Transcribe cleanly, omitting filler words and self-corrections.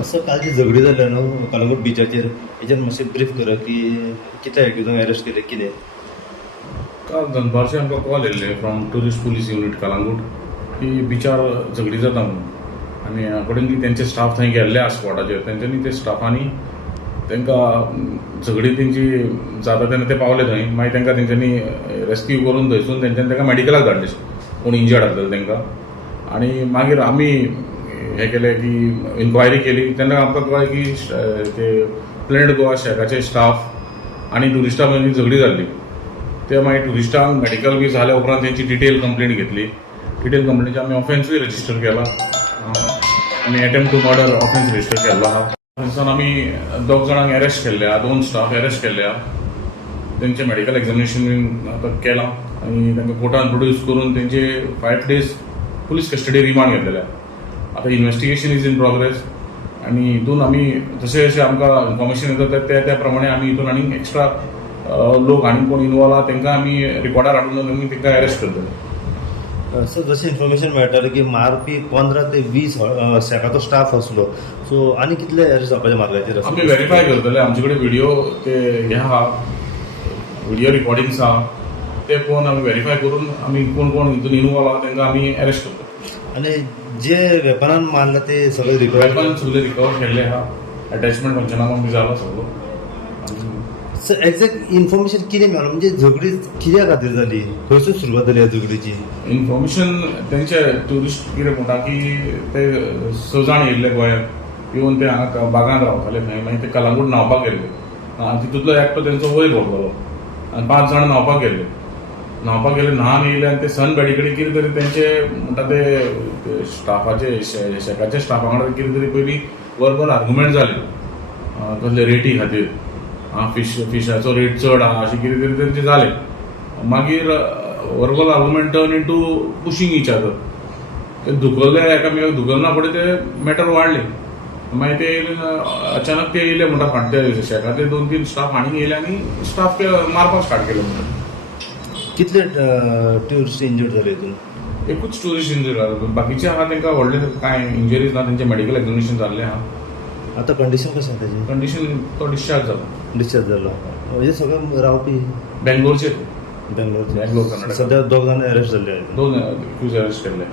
असं काल जी झगडी जाल्या न्हू कलंगूट बिचाचेर हेजेर मातशें ब्रीफ करा की कित्याक एक्युजांक अरेस्ट केले कितें. काल दनपारचे आमकां कॉल येयल्ले from tourist police unit Calangute की बिचार झगडी जाता म्हणून आनी अकॉर्डिंगली तेंचे स्टाफ थंय गेल्ले स्पॉटाचेर तेंच्यांनी ते स्टाफांनी तांकां झगडी तेंची जाता तेन्ना ते पावले थंय मागीर तांकां तेंच्यांनी रेस्क्यू करून थंयसून तेंच्यांनी तांकां मेडिकलाक धाडले कोण इंजर्ड आसलेले तांकां. आनी मागीर आमी हे केलें की इन्क्वायरी केली तेन्ना आमकां कळ्ळें की ते प्लॅनेट गोवा शेकाचे स्टाफ आनी ट्युरिस्टां मदीं झगडी जाल्ली. ते मागीर ट्युरिस्टांक मेडिकल बी जाल्या उपरांत तेंची डिटेल कंप्लेंट घेतली. डिटेल कंप्लेंटीचे आमी ऑफेन्सूय रजिस्टर केला आनी attempt to murder offence register केल्लो आहा. थंयसान आमी 2 जाणांक अरेस्ट केल्ले आहा, 2 स्टाफ अरेस्ट केल्ले आहा. तेंचे मेडिकल एक्झामिनेशन केलां आनी तांकां कोर्टान प्रोड्यूस करून तेंचे 5 days पुलीस कस्टडी रिमांड घेतलेले आहा. आतां इन्व्हेस्टिगेशन इज इन प्रोग्रेस आनी हितून आमी जशें जशें आमकां इन्फॉर्मेशन येता त्या प्रमाणे आमी हितून आनीक एक्स्ट्रा लोक आनी कोण इन्वॉल्व आहा तांकां आमी रिकॉर्डार हाडून आमी तांकां अरेस्ट करतले. सर जशें इन्फॉर्मेशन मेळटालें की मारपी 15 ते 20 शेकाचो स्टाफ आसलो, सो आनी कितले अरेस्ट जावपाच्या मार्गाचेर आमी व्हेरीफाय करतले. आमचे कडेन व्हिडिओ ते हे आहा, व्हिडिओ रिकॉर्डिंग्स आहा, ते पळोवन आमी व्हेरीफाय करून आमी कोण कोण हितून इन्वॉल्व आहा तांकां आमी अरेस्ट करतले. आनी जे वेपनान मारला ते सगळे रिकवर वेपन सगळे रिकवर केल्ले आहा. अटॅचमेंट पंचनामा बी जाला सगळो. सर एक्झॅक्ट इन्फॉर्मेशन कितें मेळ्ळां म्हणजे झगडी कित्या खातीर जाली, खंयसून सुरवात जाली ह्या झगडीची. इन्फॉर्मेशन तेंचे ट्युरिस्ट कितें म्हणटा की ते 6 जाण येयल्ले गोंयांत येवन ते हांगा बागान रावताले थंय मागीर ते कलंगूट न्हांवपाक गेल्ले. तितूंतलो एकटो तेंचो वयर भोंवतलो आनी 5 जाण न्हांवपाक गेल्ले न्हांवन येयले आनी ते सन बेडी कडेन कितें तरी तेंचे म्हणटा ते स्टाफाचे शेकाचे स्टाफा वांगडा कितें तरी पयलीं वर्बल आर्ग्युमेंट जाली कसले रेटी खातीर. फिशाचो रेट चड आहा अशें कितें तरी तेंचें जालें. मागीर verbal argument turn into pushing each other. ते धुकल्ले एकामेकाक धुकलना फुडें ते मॅटर वाडले. मागीर ते अचानक ते येयले म्हणटा फाटले शेकाचे 2-3 स्टाफ आनीक येयले आनी स्टाफ मारपाक स्टार्ट केलो म्हणटा. कितले ट्युरिस्ट इंजर्ड जाले हितून. एकूच ट्युरिस्ट इंजर्ड जाला, बाकीचे आहा तांकां व्हडले कांय इंजरीज ना, तेंचे मेडिकल एक्झामिनेशन जाल्लें आहा. आतां कंडिशन कशें आसा तेजें. कंडिशन तो डिस्चार्ज जालो म्हणजे सगळे रावपी बेंगलोरचे बेंगलोर कर्नाटक. सध्या 2 जाण अरेस्ट जाल्ले. 2 एक्यूज अरेस्ट केल्ले.